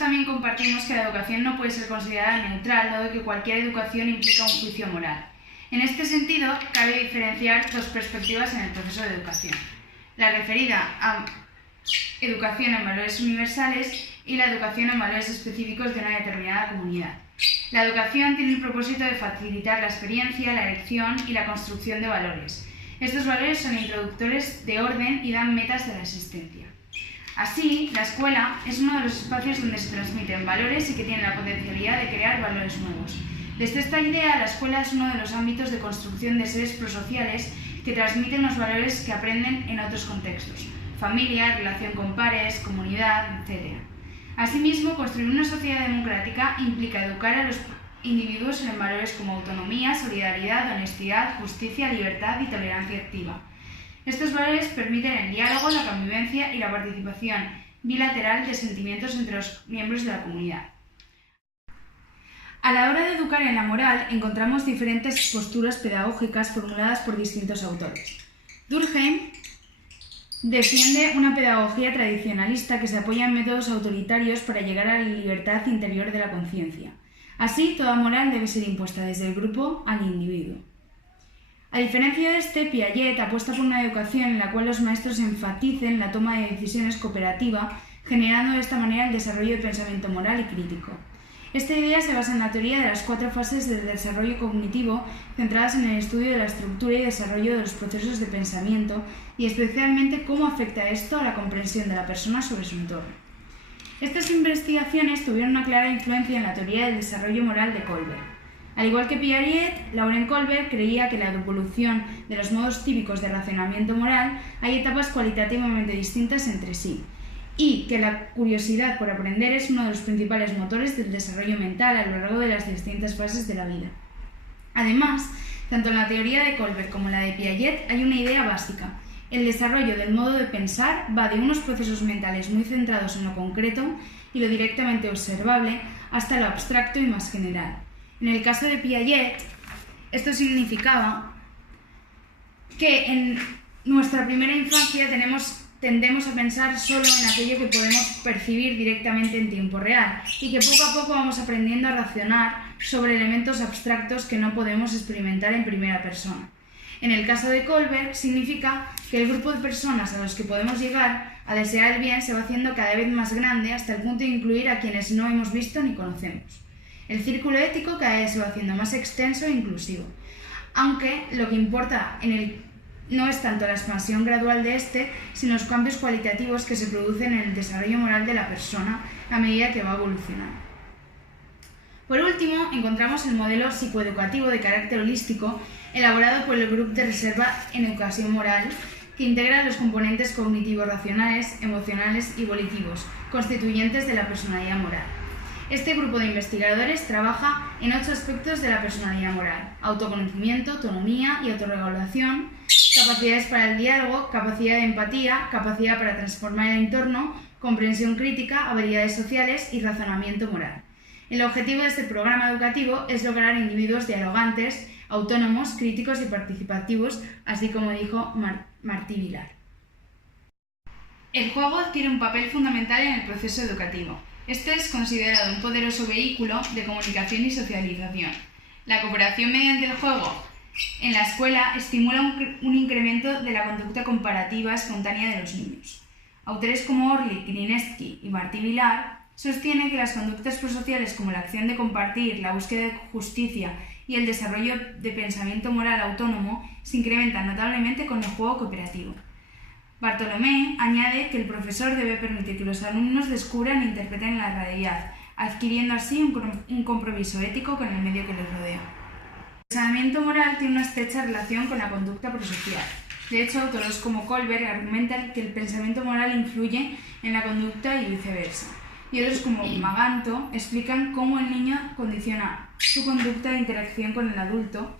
también compartimos que la educación no puede ser considerada neutral, dado que cualquier educación implica un juicio moral. En este sentido, cabe diferenciar dos perspectivas en el proceso de educación: la referida a educación en valores universales y la educación en valores específicos de una determinada comunidad. La educación tiene el propósito de facilitar la experiencia, la elección y la construcción de valores. Estos valores son introductores de orden y dan metas de la existencia. Así, la escuela es uno de los espacios donde se transmiten valores y que tiene la potencialidad de crear valores nuevos. Desde esta idea, la escuela es uno de los ámbitos de construcción de seres prosociales que transmiten los valores que aprenden en otros contextos: familia, relación con pares, comunidad, etc. Asimismo, construir una sociedad democrática implica educar a los individuos en valores como autonomía, solidaridad, honestidad, justicia, libertad y tolerancia activa. Estos valores permiten el diálogo, la convivencia y la participación bilateral de sentimientos entre los miembros de la comunidad. A la hora de educar en la moral, encontramos diferentes posturas pedagógicas formuladas por distintos autores. Durkheim defiende una pedagogía tradicionalista que se apoya en métodos autoritarios para llegar a la libertad interior de la conciencia. Así, toda moral debe ser impuesta desde el grupo al individuo. A diferencia de este, Piaget apuesta por una educación en la cual los maestros enfaticen la toma de decisiones cooperativa, generando de esta manera el desarrollo de pensamiento moral y crítico. Esta idea se basa en la teoría de las 4 fases del desarrollo cognitivo, centradas en el estudio de la estructura y desarrollo de los procesos de pensamiento y especialmente cómo afecta esto a la comprensión de la persona sobre su entorno. Estas investigaciones tuvieron una clara influencia en la teoría del desarrollo moral de Kohlberg. Al igual que Piaget, Lauren Kohlberg creía que la evolución de los modos típicos de razonamiento moral hay etapas cualitativamente distintas entre sí, y que la curiosidad por aprender es uno de los principales motores del desarrollo mental a lo largo de las distintas fases de la vida. Además, tanto en la teoría de Kohlberg como en la de Piaget hay una idea básica: el desarrollo del modo de pensar va de unos procesos mentales muy centrados en lo concreto y lo directamente observable hasta lo abstracto y más general. En el caso de Piaget, esto significaba que en nuestra primera infancia tendemos a pensar solo en aquello que podemos percibir directamente en tiempo real y que poco a poco vamos aprendiendo a razonar sobre elementos abstractos que no podemos experimentar en primera persona. En el caso de Kohlberg, significa que el grupo de personas a los que podemos llegar a desear el bien se va haciendo cada vez más grande hasta el punto de incluir a quienes no hemos visto ni conocemos. El círculo ético cada vez se va haciendo más extenso e inclusivo, aunque lo que importa no es tanto la expansión gradual de este, sino los cambios cualitativos que se producen en el desarrollo moral de la persona a medida que va evolucionando. Por último, encontramos el modelo psicoeducativo de carácter holístico elaborado por el Grupo de Reserva en Educación Moral, que integra los componentes cognitivos racionales, emocionales y volitivos, constituyentes de la personalidad moral. Este grupo de investigadores trabaja en 8 aspectos de la personalidad moral: autoconocimiento, autonomía y autorregulación, capacidades para el diálogo, capacidad de empatía, capacidad para transformar el entorno, comprensión crítica, habilidades sociales y razonamiento moral. El objetivo de este programa educativo es lograr individuos dialogantes, autónomos, críticos y participativos, así como dijo Martí Vilar. El juego adquiere un papel fundamental en el proceso educativo. Este es considerado un poderoso vehículo de comunicación y socialización. La cooperación mediante el juego en la escuela estimula un incremento de la conducta comparativa espontánea de los niños. Autores como Orlik, Grinevsky y Martí Vilar sostienen que las conductas prosociales como la acción de compartir, la búsqueda de justicia y el desarrollo de pensamiento moral autónomo se incrementan notablemente con el juego cooperativo. Bartolomé añade que el profesor debe permitir que los alumnos descubran e interpreten la realidad, adquiriendo así un compromiso ético con el medio que les rodea. El pensamiento moral tiene una estrecha relación con la conducta prosocial. De hecho, autores como Kohlberg argumentan que el pensamiento moral influye en la conducta y viceversa. Y otros como Maganto explican cómo el niño condiciona su conducta de interacción con el adulto,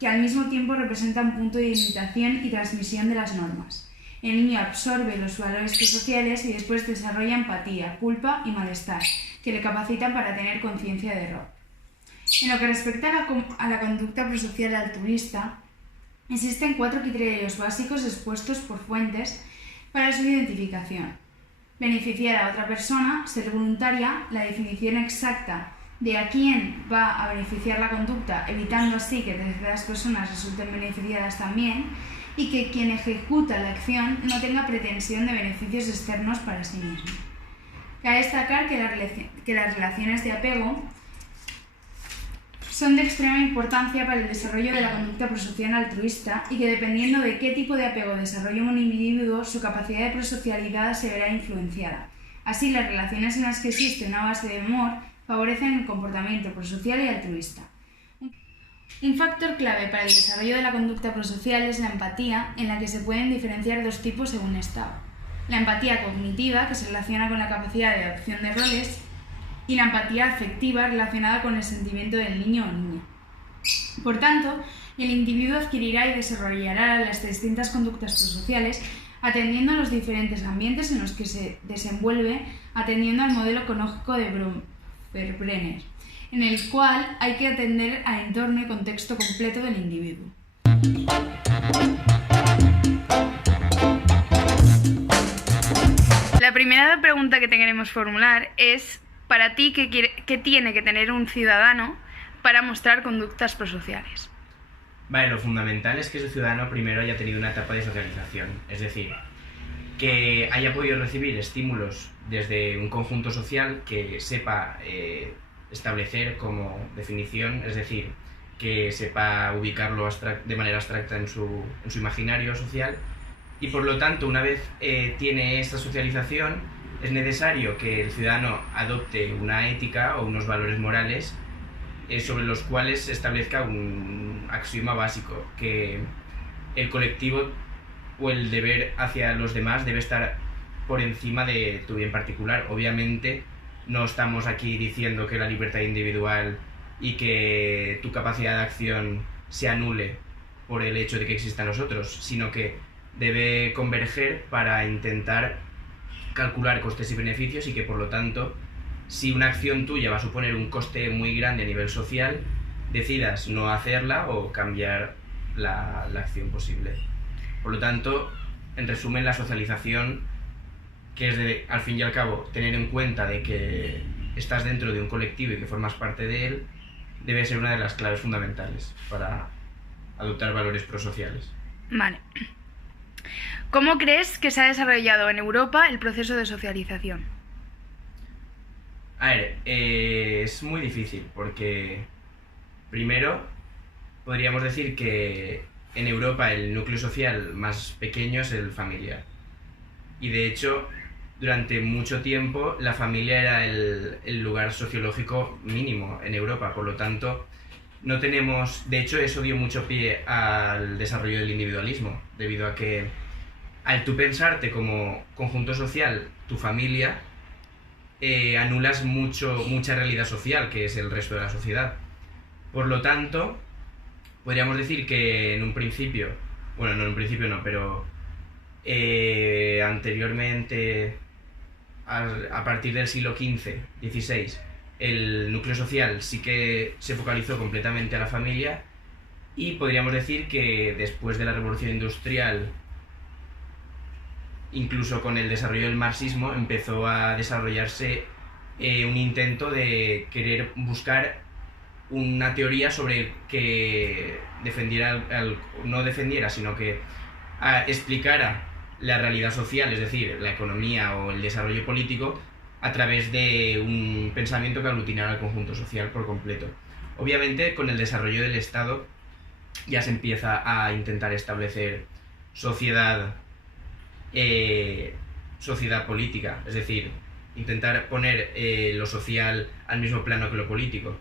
que al mismo tiempo representa un punto de imitación y transmisión de las normas. El niño absorbe los valores prosociales y después desarrolla empatía, culpa y malestar, que le capacitan para tener conciencia de error. En lo que respecta a la conducta prosocial altruista, existen 4 criterios básicos expuestos por Fuentes para su identificación. beneficiar a otra persona, ser voluntaria, la definición exacta de a quién va a beneficiar la conducta, evitando así que terceras personas resulten beneficiadas también, y que quien ejecuta la acción no tenga pretensión de beneficios externos para sí mismo. Cabe destacar que las relaciones de apego son de extrema importancia para el desarrollo de la conducta prosocial altruista y que dependiendo de qué tipo de apego desarrolle un individuo, su capacidad de prosocialidad se verá influenciada. Así, las relaciones en las que existe una base de amor favorecen el comportamiento prosocial y altruista. Un factor clave para el desarrollo de la conducta prosocial es la empatía, en la que se pueden diferenciar dos tipos según estado. La empatía cognitiva, que se relaciona con la capacidad de adopción de roles, y la empatía afectiva, relacionada con el sentimiento del niño o niña. Por tanto, el individuo adquirirá y desarrollará las distintas conductas prosociales atendiendo a los diferentes ambientes en los que se desenvuelve, atendiendo al modelo conógico de Brenner, en el cual hay que atender al entorno y contexto completo del individuo. La primera pregunta que te queremos formular es: para ti, ¿qué tiene que tener un ciudadano para mostrar conductas prosociales? Vale, lo fundamental es que ese ciudadano primero haya tenido una etapa de socialización, es decir, que haya podido recibir estímulos desde un conjunto social que sepa establecer como definición, es decir, que sepa ubicarlo de manera abstracta en su imaginario social, y por lo tanto, una vez tiene esta socialización, es necesario que el ciudadano adopte una ética o unos valores morales sobre los cuales se establezca un axioma básico, que el colectivo o el deber hacia los demás debe estar por encima de tu bien particular. Obviamente no estamos aquí diciendo que la libertad individual y que tu capacidad de acción se anule por el hecho de que existan nosotros, sino que debe converger para intentar calcular costes y beneficios, y que por lo tanto, si una acción tuya va a suponer un coste muy grande a nivel social, decidas no hacerla o cambiar la acción posible. Por lo tanto, en resumen, la socialización, que es al fin y al cabo tener en cuenta de que estás dentro de un colectivo y que formas parte de él, debe ser una de las claves fundamentales para adoptar valores prosociales. Vale. ¿Cómo crees que se ha desarrollado en Europa el proceso de socialización? A ver, es muy difícil porque, primero, podríamos decir que en Europa el núcleo social más pequeño es el familiar. Y de hecho, durante mucho tiempo la familia era el lugar sociológico mínimo en Europa, por lo tanto, no tenemos... De hecho, eso dio mucho pie al desarrollo del individualismo, debido a que al tú pensarte como conjunto social, tu familia, anulas mucha realidad social, que es el resto de la sociedad. Por lo tanto, podríamos decir que en un principio, bueno, no en un principio no, pero anteriormente, a partir del siglo XV-XVI, el núcleo social sí que se focalizó completamente a la familia, y podríamos decir que después de la Revolución Industrial, incluso con el desarrollo del marxismo, empezó a desarrollarse un intento de querer buscar una teoría sobre que defendiera, no defendiera, sino que explicara la realidad social, es decir, la economía o el desarrollo político, a través de un pensamiento que aglutinara al conjunto social por completo. Obviamente, con el desarrollo del Estado ya se empieza a intentar establecer sociedad política, es decir, intentar poner lo social al mismo plano que lo político.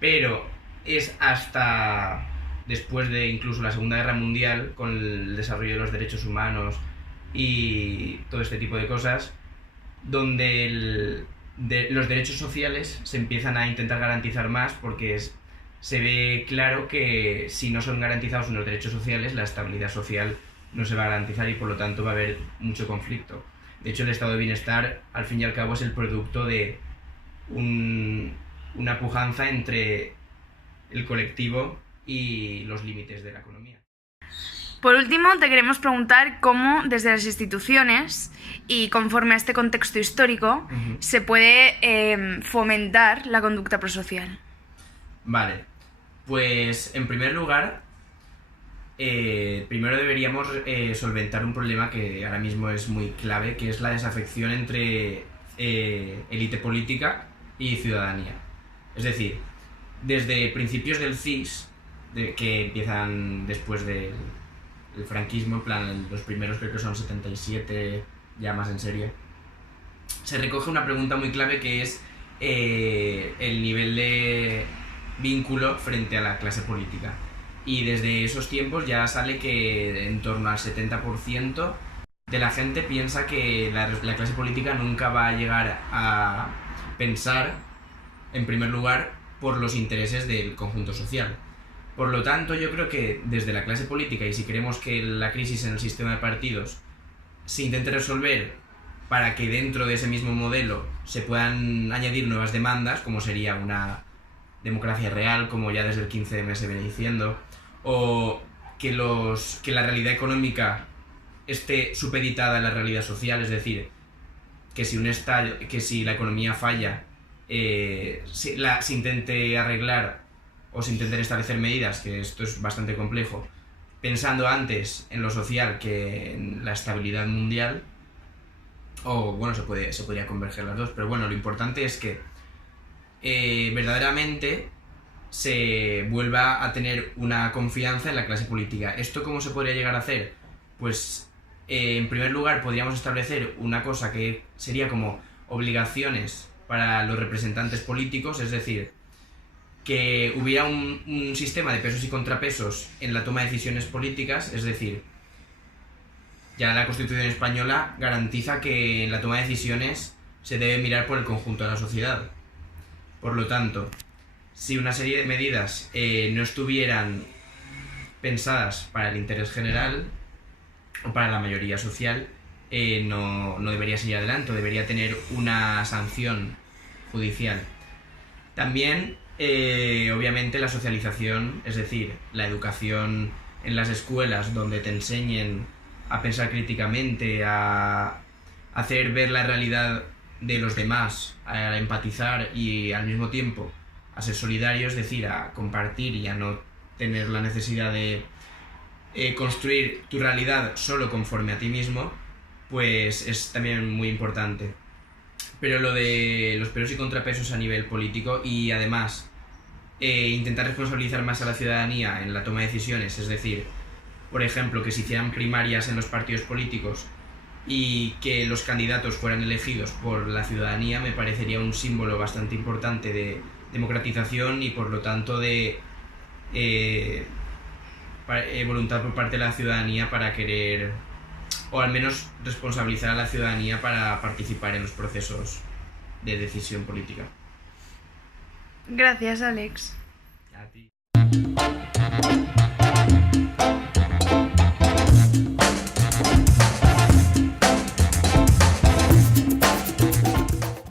Pero es hasta después de incluso la Segunda Guerra Mundial, con el desarrollo de los derechos humanos y todo este tipo de cosas, donde los derechos sociales se empiezan a intentar garantizar más, porque se ve claro que si no son garantizados unos derechos sociales, la estabilidad social no se va a garantizar y por lo tanto va a haber mucho conflicto. De hecho, el estado de bienestar, al fin y al cabo, es el producto de una pujanza entre el colectivo y los límites de la economía. Por último, te queremos preguntar cómo desde las instituciones y conforme a este contexto histórico se puede fomentar la conducta prosocial. Vale, pues en primer lugar, primero deberíamos solventar un problema que ahora mismo es muy clave, que es la desafección entre élite política y ciudadanía. Es decir, desde principios del CIS, que empiezan después del franquismo, en plan, los primeros creo que son 77, ya más en serio, se recoge una pregunta muy clave que es el nivel de vínculo frente a la clase política. Y desde esos tiempos ya sale que en torno al 70% de la gente piensa que la clase política nunca va a llegar a pensar, en primer lugar, por los intereses del conjunto social. Por lo tanto, yo creo que desde la clase política, y si queremos que la crisis en el sistema de partidos se intente resolver para que dentro de ese mismo modelo se puedan añadir nuevas demandas, como sería una democracia real, como ya desde el 15M se viene diciendo, o que la realidad económica esté supeditada a la realidad social, es decir, que si la economía falla, se intente arreglar o se intenten establecer medidas, que esto es bastante complejo, pensando antes en lo social que en la estabilidad mundial, o bueno, se podría converger las dos, pero bueno, lo importante es que verdaderamente se vuelva a tener una confianza en la clase política. ¿Esto cómo se podría llegar a hacer? Pues en primer lugar podríamos establecer una cosa que sería como obligaciones para los representantes políticos, es decir, que hubiera un sistema de pesos y contrapesos en la toma de decisiones políticas, es decir, ya la Constitución española garantiza que en la toma de decisiones se debe mirar por el conjunto de la sociedad. Por lo tanto, si una serie de medidas no estuvieran pensadas para el interés general o para la mayoría social, no debería seguir adelante, o debería tener una sanción judicial. También, obviamente, la socialización, es decir, la educación en las escuelas donde te enseñen a pensar críticamente, a hacer ver la realidad de los demás, a empatizar y al mismo tiempo a ser solidario, es decir, a compartir y a no tener la necesidad de construir tu realidad solo conforme a ti mismo, pues es también muy importante. Pero lo de los peros y contrapesos a nivel político, y además intentar responsabilizar más a la ciudadanía en la toma de decisiones, es decir, por ejemplo, que se hicieran primarias en los partidos políticos y que los candidatos fueran elegidos por la ciudadanía, me parecería un símbolo bastante importante de democratización y por lo tanto de voluntad por parte de la ciudadanía para querer, o al menos responsabilizar a la ciudadanía para participar en los procesos de decisión política. Gracias, Alex.